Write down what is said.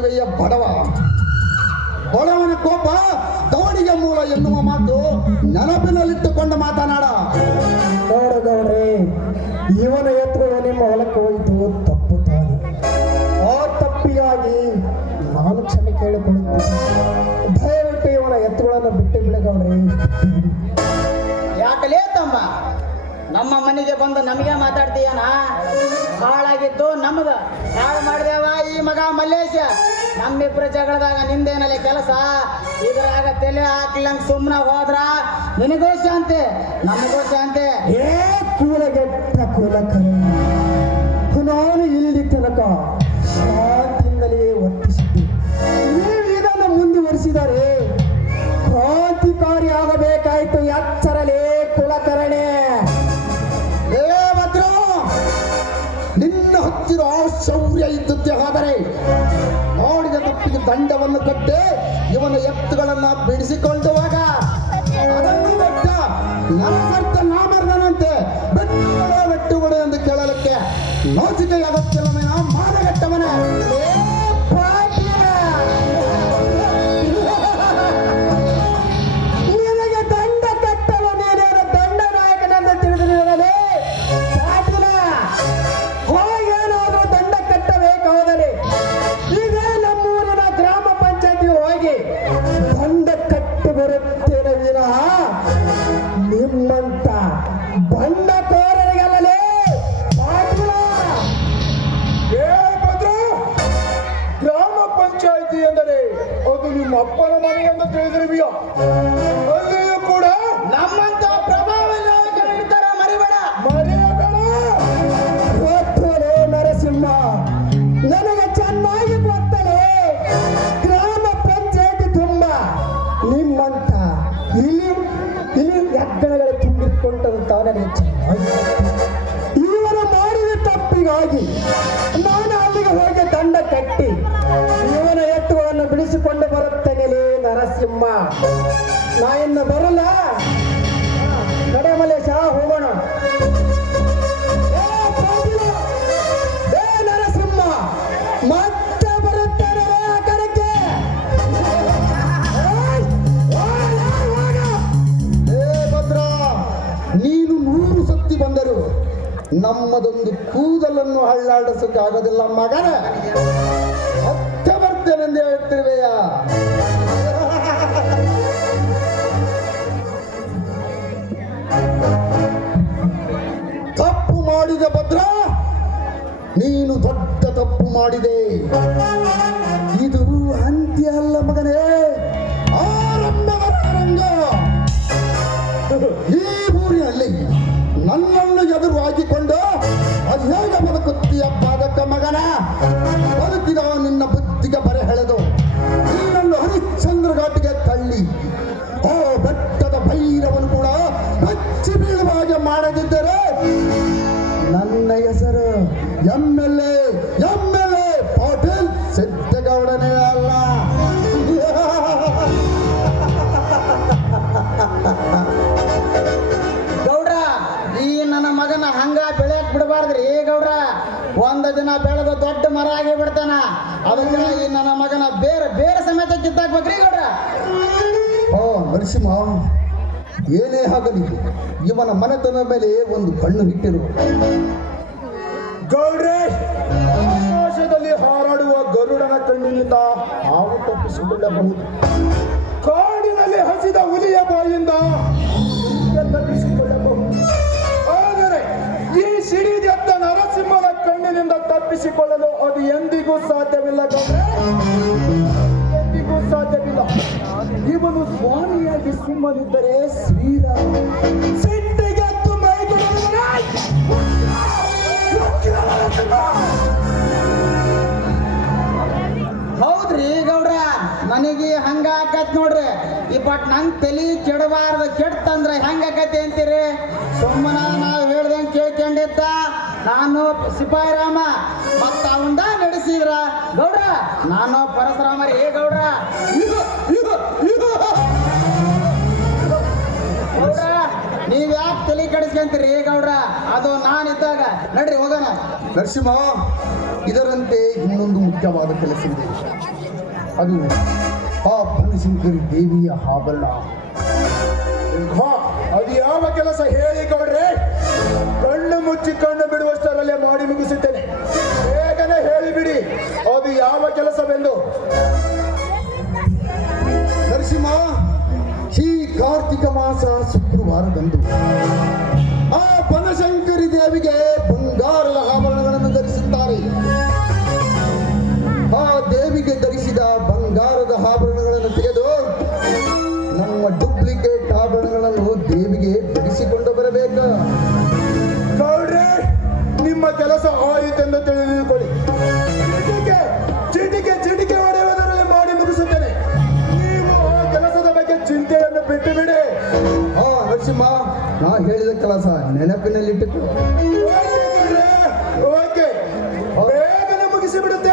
ಮದುವೆಯ ಬಡವ. ಬಡವನ ಕೋಪ ದೌಡಿಗೆ ಮೂಲ ಎನ್ನುವ ಮಾತು ನೆನಪಿನಲ್ಲಿಟ್ಟುಕೊಂಡು ಮಾತನಾಡ. ನೋಡು ಗೌಡ್ರಿ, ಇವನ ಎತ್ತುವ ನಿಮ್ಮ ಹೊಲಕ್ಕೆ ಹೋಯಿತು. ನಮ್ಮ ಮನೆಗೆ ಬಂದು ನಮಗೆ ಮಾತಾಡ್ತೀಯನ? ಹಾಳಾಗಿದ್ದು ನಮ್ದು. ಹಾಳು ಮಾಡಿದೇವ ಈ ಮಗ ಮಲ್ಲೇಶ? ನಮ್ಮಿಬ್ರು ಜಗಳದಾಗ ನಿಂದೇನಲ್ಲ ಕೆಲಸ. ಇದ್ರಾಗ ತಲೆ ಹಾಕ್ಲಂಗ್ ಸುಮ್ಮನೆ ಹೋದ್ರ ನಿನಗೂ ಶಾಂತಿ, ನಮಗೂ ಶಾಂತಿ. ಏ ಕೂಲಗೆಟ್ಟ ಕೂಲಕ ನಾನು ಇಲ್ಲಿ ತನಕ. ಶಾಂತಿಯಿಂದಲೇ ವರ್ತಿಸಿದ್ದೆ. ನೀವು ಇದನ್ನು ಮುಂದುವರಿಸಿದರೆ ಶೌರ್ಯ ಇದ್ದದ್ದೇ ಆದರೆ ಮಾಡಿದ ತಪ್ಪಿಗೆ ದಂಡವನ್ನು ಕಟ್ಟೆ ಇವನ ಎತ್ತುಗಳನ್ನ ಬಿಡಿಸಿಕೊಳ್ಳುವಾಗ ಅದನ್ನು ಬೆಟ್ಟ ನರಸರ್ತ ನಾಮರ್ದನಂತೆ ಬೆಟ್ಟುಗಳು ಬೆಟ್ಟುಗಳು ಎಂದು ಕೇಳಲಿಕ್ಕೆ ನಾಚಿಕೆ ಅಗತ್ಯಲ್ಲವೇನ ಮಾನಗಟ್ಟವನೇ ಗ್ರಾಮ ಪಂಚಾಯಿತಿ ಎಂದರೆ ಅದು ನಿಮ್ಮ ಅಪ್ಪನ ಮನೆ ಎಂದು ತಿಳಿದಿರುವಿಯ? ಅಲ್ಲಿಯೂ ಕೂಡ ನಮ್ಮಂತ ಗೊತ್ತು. ಇವನು ಮಾಡಿದ ತಪ್ಪಿಗಾಗಿ ನಾನು ಅಲ್ಲಿಗೆ ಹೋಗಿ ದಂಡ ಕಟ್ಟಿ ಇವನ ಎತ್ತುಗಳನ್ನು ಬಿಡಿಸಿಕೊಂಡು ಬರುತ್ತೇನೆ ನರಸಿಂಹ ನಾ ಇನ್ನು ಬರಲ್ಲ ನಮ್ಮದೊಂದು ಕೂದಲನ್ನು ಹಳ್ಳಾಡಿಸಕ್ಕಾಗೋದಿಲ್ಲ ಮಗನ. ಮತ್ತೆ ಬರ್ತೇನೆಂದು ಹೇಳ್ತಿರುವೆಯ? ತಪ್ಪು ಮಾಡಿದ ಭದ್ರ ನೀನು ದೊಡ್ಡ ತಪ್ಪು ಮಾಡಿದೆ. ಮಗನ ಬದುಕಿದ ನಿನ್ನ ಬುದ್ಧಿಗೆ ಬರೆ ಹೇಳದು, ನೀನನ್ನು ಹರಿಶ್ಚಂದ್ರ ಘಾಟಿಗೆ ತಳ್ಳಿ. ಓ ಬೆಟ್ಟದ ಭೈರವನು ಕೂಡ ಹಚ್ಚಿ ಬೀಳುವ ಹಾಗೆ ಮಾಡದಿದ್ದರೆ ನನ್ನ ಹೆಸರು ಎಂ ಎಲ್ ದಿನ ಬೆಳೆದ ದೊಡ್ಡ ಮರ ಆಗಿ ಬಿಡ್ತಾನ ಅದಕ್ಕಾಗಿ ಈ ನನ್ನ ಮಗನ ಬೇರೆ ಬೇರೆ ಸಮೇತ ಕಿತ್ತಾಕ್ಬೇಕ್ರಿ ಗೌಡ್ರ. ಓ ನರಸಿಂಹ ಏನೇ ಆಗಲಿ ಇವನ ಮನೆತನ ಮೇಲೆ ಒಂದು ಕಣ್ಣು ಇಟ್ಟಿರು. ಗೌಡ್ರೆ ಆಕಾಶದಲ್ಲಿ ಹಾರಾಡುವ ಗರುಡನ ಕಣ್ಣಿನಿಂದ ಹಾವು ತಪ್ಪಿಸಿಕೊಳ್ಳಬಹುದು. ತಪ್ಪಿಸಿಕೊಳ್ಳಲು ಅದು ಎಂದಿಗೂ ಸಾಧ್ಯವಿಲ್ಲ ಎಂದಿಗೂ ಸಾಧ್ಯವಿಲ್ಲ. ಇವನು ಸ್ವಾಮಿಯಾಗಿ ಸುಮ್ಮನಿದ್ದರೆ ಶ್ರೀರಾಮ! ಹೌದ್ರಿ ಗೌಡ್ರ, ನನಗೆ ಹಂಗ ಆಕತ್ ನೋಡ್ರಿ. ಈ ಬಟ್ ನಂಗ್ ತಲಿ ಕೆಡಬಾರ್ದು ಕೆಟ್ಟಂದ್ರೆ ಹೆಂಗ ಅಂತೀರಿ? ಸುಮ್ಮನ ನಾವು ಹೇಳ್ದಂಗ್ ಕೇಳ್ಕೊಂಡಿದ್ದ. ನಾನು ಸಿಪಾಯಿ ರಾಮ ಮತ್ತ ಅವಂದ ನಡೆಸಿದ್ರ ಗೌಡ್ರ? ನಾನು ಪರಶುರಾಮ ಏ ಗೌಡ್ರ ಗೌಡ್ರ, ನೀವ್ ಯಾಕೆ ತಲೆ ಕಡಿಸ್ಕೊಂತೀರಿ ಏ ಗೌಡ್ರ? ಅದು ನಾನಿದ್ದಾಗ. ನಡ್ರಿ, ಹೋಗೋಣ. ನರಸಿಂಹ, ಇದರಂತೆ ಇನ್ನೊಂದು ಮುಖ್ಯವಾದ ಕೆಲಸವಿದೆ ಅದು ಆ ಭೂಮಿಶಂಕರಿ ದೇವಿಯ ಹಾಬಲ್ಲ ಅದು ಯಾವ ಕೆಲಸ ಹೇಳಿ ಕೊಡ್ರಿ ಮುಚ್ಚಿಕೊಂಡು ಬಿಡುವಷ್ಟರಲ್ಲೇ ಮಾಡಿ ಮುಗಿಸುತ್ತೇನೆ. ಬೇಗನೆ ಹೇಳಿಬಿಡಿ ಅದು ಯಾವ ಕೆಲಸವೆಂದು. ನರಸಿಂಹ ಈ ಕಾರ್ತಿಕ ಮಾಸ ಶುಕ್ರವಾರದಂದು. ಮಾಡಿದ ಕೆಲಸ ನೆನಪಿನಲ್ಲಿಟ್ಟುಕೋ ಓಕೆ. ಬೇಗನೆ ಮುಗಿಸಿ ಬಿಡುತ್ತೆ.